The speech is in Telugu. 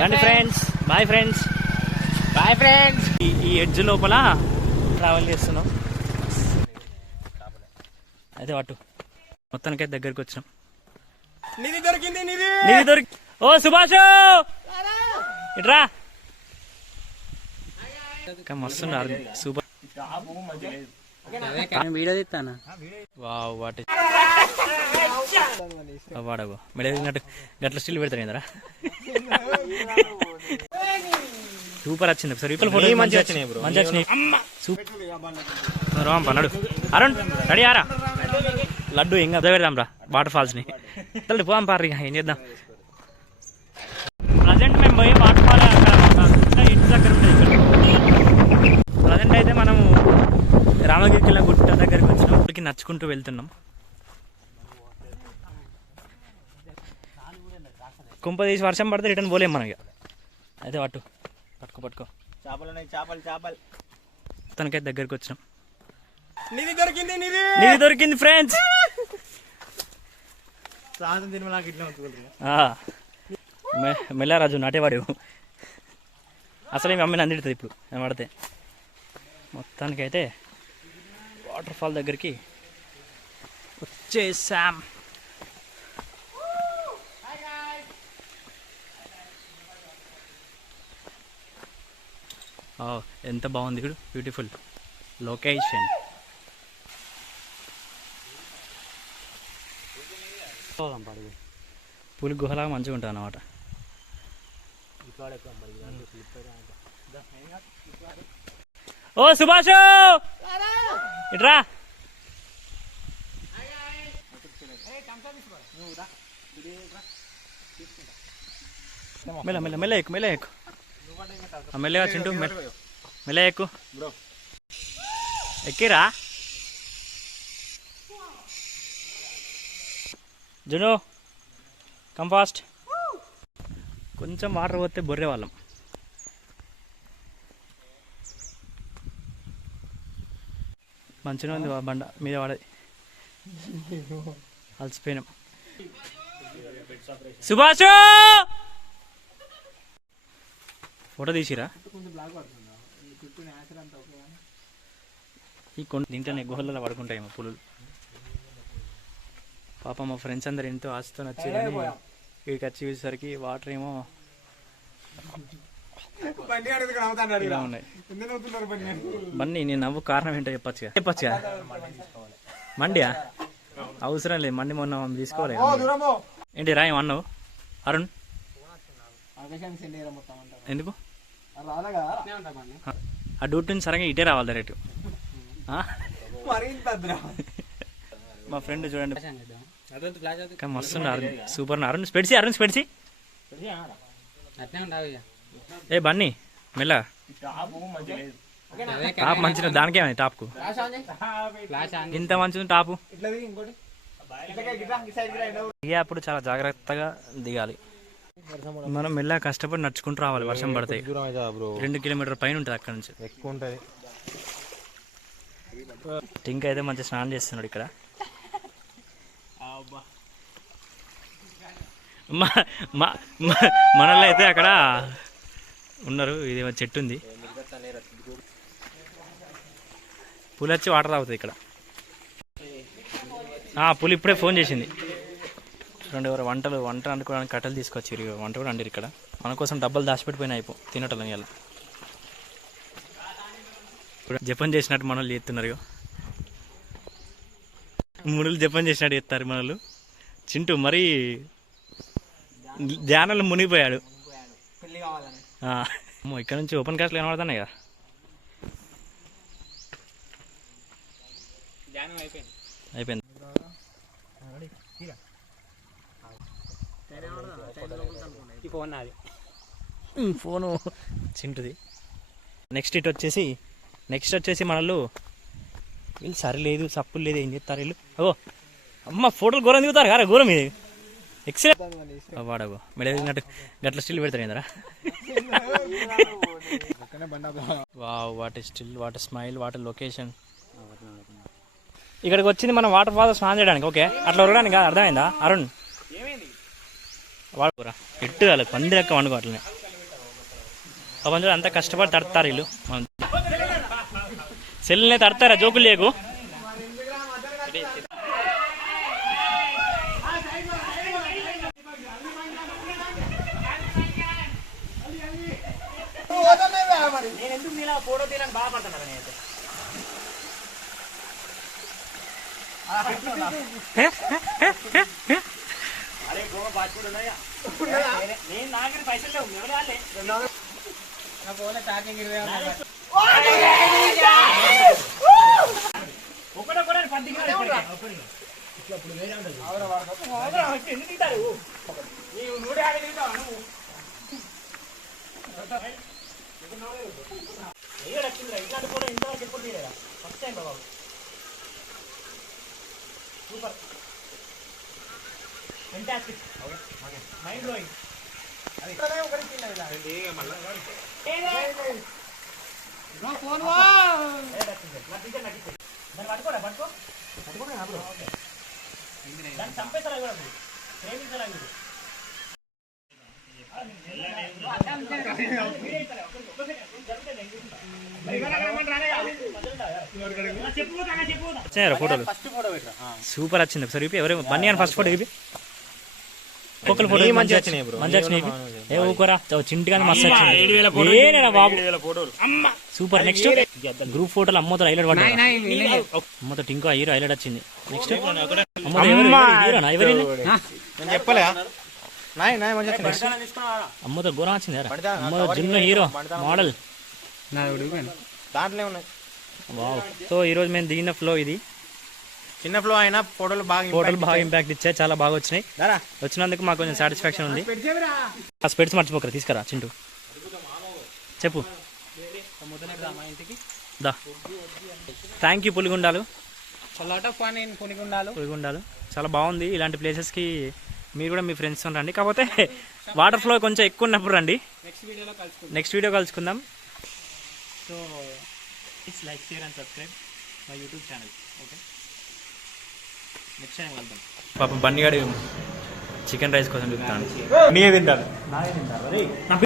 రండి friends, bye friends, bye friends. ఈ ఎడ్జ్ లోపల ట్రావెల్ చేస్తున్నాం. అయితే అటు మొత్తానికైతే దగ్గరికి వచ్చినాం. నిధి దొరికింది, నిధి దొరికి. ఓ సుభాష్ ఇట్రా, మస్తున్నారు సూపర్. వీడియో తీస్తాను. వావ్ వాట్ వాడగో మెడగినట్టు గట్ల స్టిల్ పెడతాను ఏందరా. సూపర్ వచ్చింది. ఒకసారి మంచిగా వచ్చినాయి. పన్నాడు అరుణ్ రెడీ ఆరా. లడ్డు ఇంకా పెడదాం రా వాటర్ ఫాల్స్ ని. పోదాం పారు, ఏం చేద్దాం. ప్రజెంట్ మేము పోయి వాటర్ ఫాల్ ఇంటి దగ్గర ఉంటుంది. ప్రజెంట్ అయితే మనము రామగిరికిల గుట్ట దగ్గరికి వచ్చినప్పటికి నడుచుకుంటూ వెళ్తున్నాం. కుంప తీసి వర్షం పడితే రిటర్న్ పోలేం మనం. ఇక అయితే పట్టుకో చేపలు తనకైతే దగ్గరికి వచ్చినాం. నిధి దొరికింది, నిధి దొరికింది ఫ్రెండ్స్. మెల్లారాజు నాటేవాడు అసలు ఏమి అమ్మిన అందిడుతుంది ఇప్పుడు నేను పడితే. మొత్తానికైతే వాటర్ ఫాల్ దగ్గరికి వచ్చేసాం. ఎంత బాగుంది ఇప్పుడు, బ్యూటిఫుల్ లొకేషన్. పులి గుహలా మంచిగా ఉంటుంది అన్నమాట. ఓ సుభాష్ ఇట్రా. మెల్ల ఎక్కు మెల్లగా చింటూ, మెల్ల ఎక్కు. ఎక్కిరా జును, కమ్ ఫాస్ట్. కొంచెం వాటర్ పోతే బొర్రే వాళ్ళం. మంచిగా ఉంది బండ మీద పడది, అలసిపోయినాం. సుభాష్ ఫోటో తీసిరా. ఈ దీంట్లోనే గుహలలో పడుకుంటాయేమో పులులు. పాప మా ఫ్రెండ్స్ అందరు ఎంతో ఆశతో వచ్చి ఇక్కడికి వచ్చి చూసేసరికి వాటర్ ఏమో ఇలా ఉన్నాయి. బన్నీ నేను నవ్వు కారణం ఏంటో చెప్పచ్చుగా. మండియా అవసరం లేదు, మండి మొన్న తీసుకోలేదు. ఏంటి రాయం అన్నావు అరుణ్? ఎందుకు ఆ డ్యూటీ నుంచి సరిగా ఇటే రావాలి డైరెక్ట్. మా ఫ్రెండ్ చూడండి మస్తు అరుణ్, సూపర్. అరుణ్ స్పెడ్సి ఏ బన్నీ మెల్ల. టాప్ మంచిగా, దానికేమైంది టాప్కు ఇంత మంచిది టాపు. దిగేప్పుడు చాలా జాగ్రత్తగా దిగాలి మనం. మెల్ల కష్టపడి నడుచుకుంటూ రావాలి, వర్షం పడతాయి. 2 కిలోమీటర్ పైన ఉంటుంది అక్కడ నుంచి, ఎక్కువ ఉంటుంది. టింక్ అయితే మంచిగా స్నానం చేస్తున్నాడు ఇక్కడ. మనల్లో అయితే అక్కడ ఉన్నారు. ఇది చెట్టు ఉంది, పులి వచ్చి వాటర్ తాగుతుంది ఇక్కడ. పులి ఇప్పుడే ఫోన్ చేసింది. చూడండి ఎవరు వంట వండుకోవడానికి కట్టెలు తీసుకొచ్చి వంట కూడా అండి ఇక్కడ. మన కోసం డబ్బాలు దాచిపెట్టిపోయినా అయిపో తినటం. ఇలా జపం చేసినట్టు మనల్ని చేస్తున్నారు. మునులు జపం చేసినట్టు చేస్తారు మనలు. చింటూ మరీ ధ్యానంలో మునిగిపోయాడు. ఇక్కడ నుంచి ఓపెన్ క్లాస్లో కనబడుతున్నాయి కదా. అయిపోయింది. ఫోను చింటుది. నెక్స్ట్ వచ్చేసి మనలు వీళ్ళు సరిలేదు, సప్పులు లేదు, ఏం చెప్తారు వీళ్ళు. అగో అమ్మ ఫోటోలు ఘోరం దిగుతారు కదా, ఘోరం ఇది. ఎక్సలెంట్ వాడగో మెడగినట్టు గట్ల స్టిల్ పెడతారు ఏందరా. Wow what still, what smile, what location. ఇక్కడికి వచ్చింది మనం వాటర్ ఫాల్స్ స్నానం చేయడానికి. ఓకే అట్లా ఉరగడానికి కాదు, అర్థమైందా అరుణ్? వాడుకోరా ఎట్టు కాలేదు, పంది లెక్క వండుకో అట్లనే. పాపం అంతా కష్టపడి తడతారు వీళ్ళు సెల్నే తడతారా జోకులు లేకు నేను ఎందుకు మీలా ఫోటో తీయడానికి బాధపడుతున్నా నేనైతే అరే గోవ బాచుడు ఉన్నాయా నేను నాగరి పైసలు లేవు ఎవరాలే నా ఫోన్ టాకింగ్ 20 ఒకటే కూడా 10 కిలో ఇప్పుడు వేరే ఉంటది అవర వాడక ఎన్ని తీతారు నీవు 150 తీతావా నువ్వు ఏ లక్షలు ఇట్లాంటి కూడా ఇంతవరకు ఎప్పుడు తీయలేదా ఫస్ట్ టైం బాబు సూపర్ ఫెంటాస్టిక్ మైండ్ బ్లోయింగ్ అది ఒకటి తీయలేదా ఏంటి మళ్ళా నో ఫోన్ వా నా టీచర్ నాకు ఇచ్చి దాన్ని పట్టుకోరా పట్టుకోరా నా బ్రో ఓకే దాన్ని చంపేసారా కూడా ప్రేమించాలా మీరు ఫోటోలు సూపర్ వచ్చింది ఒకసారి ఎవరు బన్నీ అని ఫస్ట్ ఫోటో చూపి ఒక్కొక్కరు ఫోటో మంచిగా వచ్చినాయి ఏ ఊకోరా చింటిగా మస్తు వచ్చింది బాబు సూపర్ నెక్స్ట్ గ్రూప్ ఫోటోలు అమ్మతో హైలైట్ పడ్డాయి అమ్మతో టింకో హీరో హైలైట్ వచ్చింది నెక్స్ట్ చెప్పలే అమ్మతో ఘోరం వచ్చింది అమ్మతో జిమ్ హీరో మోడల్ దాంట్లో ఉన్నాయి వావ్ సో ఈ రోజు మేము దిగిన ఫ్లో ఇది చిన్న ఫ్లో అయినా ఫోటోలు బాగా ఇంపాక్ట్ ఇచ్చాయి చాలా బాగా వచ్చినాయి వచ్చినందుకు మాకు కొంచెం సాటిస్ఫాక్షన్ ఉంది ఆ స్పెట్స్ మర్చిపోకరా తీసుకురా చింటూ చెప్పు దా థ్యాంక్ యూ పులిగుండాలు పులిగుండాలు చాలా బాగుంది ఇలాంటి ప్లేసెస్కి మీరు కూడా మీ ఫ్రెండ్స్ రండి కాకపోతే వాటర్ ఫ్లో కొంచెం ఎక్కువ ఉన్నప్పుడు రండి నెక్స్ట్ వీడియో కలుసుకుందాం so it's like share and subscribe my YouTube channel okay next time వెళ్దాం పాపం బన్నీగాడు చికెన్ రైస్ కోసం చెప్తాను నీ తింటాను